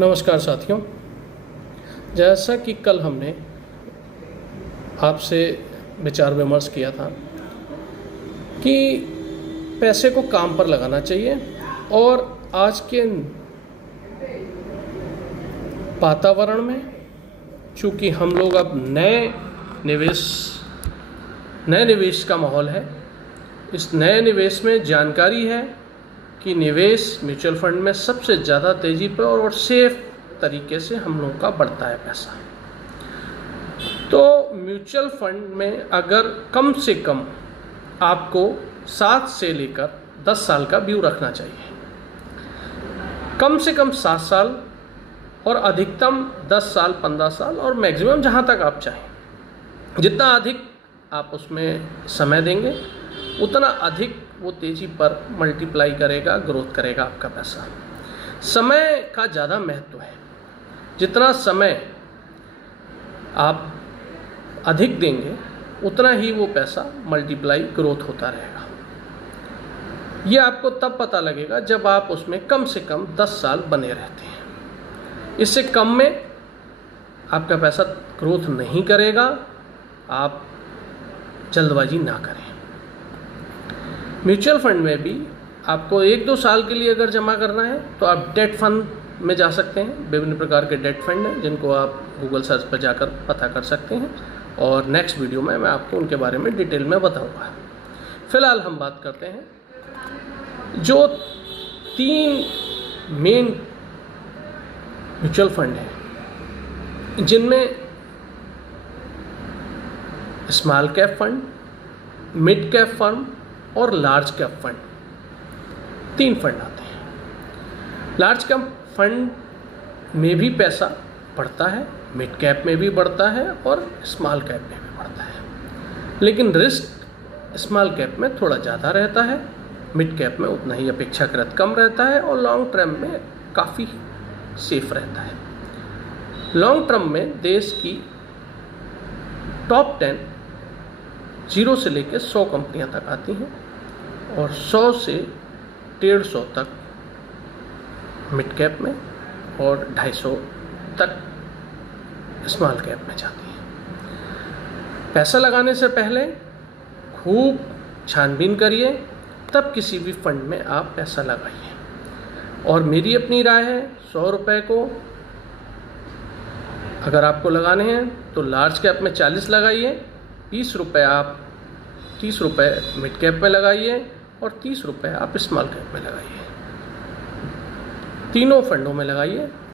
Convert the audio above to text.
नमस्कार साथियों, जैसा कि कल हमने आपसे विचार विमर्श किया था कि पैसे को काम पर लगाना चाहिए और आज के वातावरण में चूँकि हम लोग अब नए निवेश का माहौल है, इस नए निवेश में जानकारी है कि निवेश म्यूचुअल फंड में सबसे ज़्यादा तेज़ी पर और सेफ तरीके से हम लोगों का बढ़ता है पैसा। तो म्यूचुअल फंड में अगर कम से कम आपको 7 से लेकर 10 साल का व्यू रखना चाहिए, कम से कम 7 साल और अधिकतम 10 साल 15 साल और मैक्सिमम जहाँ तक आप चाहें। जितना अधिक आप उसमें समय देंगे उतना अधिक वो तेज़ी पर मल्टीप्लाई करेगा, ग्रोथ करेगा आपका पैसा। समय का ज़्यादा महत्व है। जितना समय आप अधिक देंगे उतना ही वो पैसा मल्टीप्लाई ग्रोथ होता रहेगा। ये आपको तब पता लगेगा जब आप उसमें कम से कम 10 साल बने रहते हैं। इससे कम में आपका पैसा ग्रोथ नहीं करेगा। आप जल्दबाजी ना करें। म्यूचुअल फंड में भी आपको 1-2 साल के लिए अगर जमा करना है तो आप डेट फंड में जा सकते हैं। विभिन्न प्रकार के डेट फंड हैं जिनको आप गूगल सर्च पर जाकर पता कर सकते हैं और Next वीडियो में मैं आपको उनके बारे में डिटेल में बताऊंगा। फिलहाल हम बात करते हैं जो 3 मेन म्यूचुअल फंड हैं जिनमें small cap fund, mid cap fund और लार्ज कैप फंड, 3 फंड आते हैं। लार्ज कैप फंड में भी पैसा बढ़ता है, मिड कैप में भी बढ़ता है और स्मॉल कैप में भी बढ़ता है, लेकिन रिस्क स्मॉल कैप में थोड़ा ज़्यादा रहता है, मिड कैप में उतना ही अपेक्षाकृत कम रहता है और लॉन्ग टर्म में काफ़ी सेफ रहता है। लॉन्ग टर्म में देश की टॉप 10 0 से लेकर 100 कंपनियां तक आती हैं और 100 से 150 तक मिड कैप में और 250 तक स्मॉल कैप में जाती हैं। पैसा लगाने से पहले खूब छानबीन करिए, तब किसी भी फंड में आप पैसा लगाइए। और मेरी अपनी राय है, 100 रुपये को अगर आपको लगाने हैं तो लार्ज कैप में 40 लगाइए, 30 रुपये मिड कैप में लगाइए और 30 रुपये आप स्मॉल कैप में लगाइए। तीनों फंडों में लगाइए।